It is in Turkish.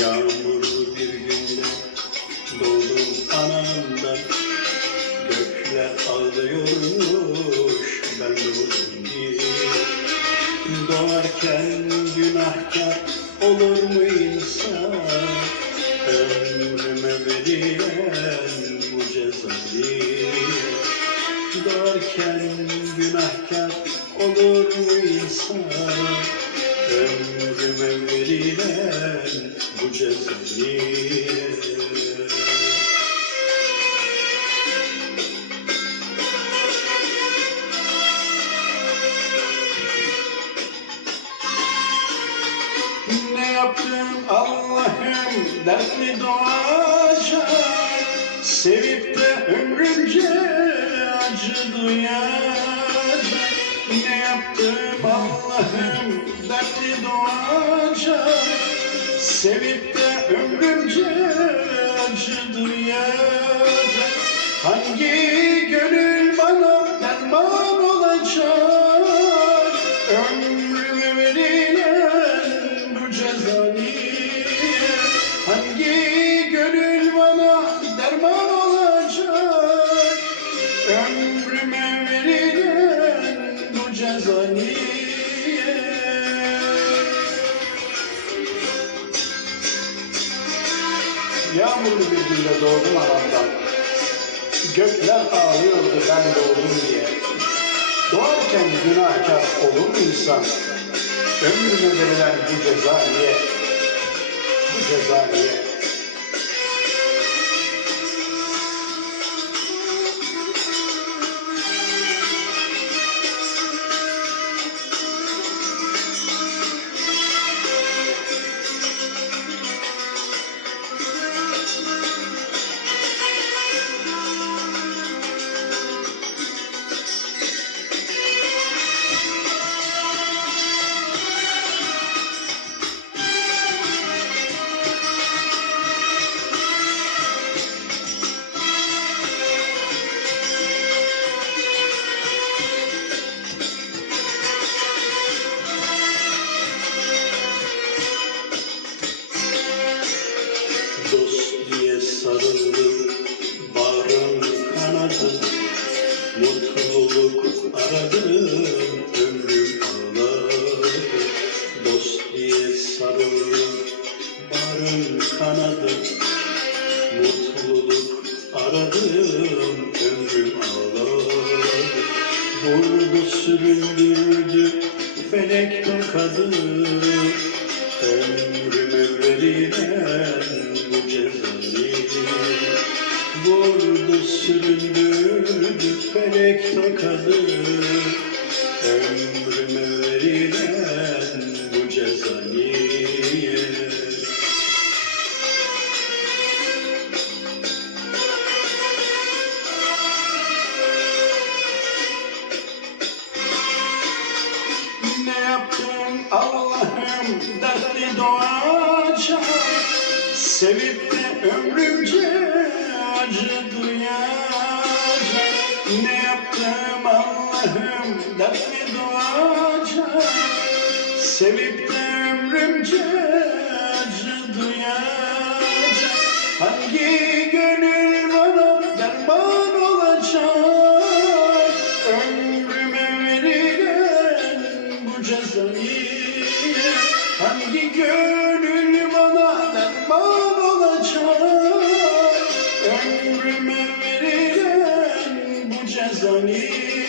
Yağmurlu bir günde doğdum anamdan Gökler ağlıyormuş ben doğdum diye. Doğarken günahkar olur mu insan? Ömrüme verilen bu cezayı Doğarken günahkar olur mu insan? Ömrüme verilen bu Ne yaptım Allah'ım? Dertli doğacak Sevip de ömrümce acı duyacak Ne yaptım Sevip de ömrümce acı duyacak. Hangi gönül bana derman olacak? Ömrüme verilen bu cezayı. Hangi gönül bana derman olacak? Ömrüme verilen bu cezayı Yağmurlu bir günde doğdum anamdan Gökler ağlıyordu ben doğdum diye Doğarken günahkar olur mu insan? Ömrüne verilen bu ceza niye? Bu ceza niye? Dost diye sarıldım, bağrım kanadı. Mutluluk aradım, ömrüm ağladı. Dost diye sarıldım, bağrım kanadı. Mutluluk aradım, ömrüm ağladı. Vurdu süründürdü, felek tokadı süründürdü felek tokadı Ömrüme bu cezayı Ne yaptım Allah'ım dertli doğacak. Sevip de ömrümce acı duyacak Ne yaptım Allah'ım dertli doğacak? Sevip de ömrümce acı duyacak. Hangi gönül bana derman olacak? Ömrüme verilen bu cezayı. Hangi gönül bana derman olacak? Ömrüme verilen bu cezayı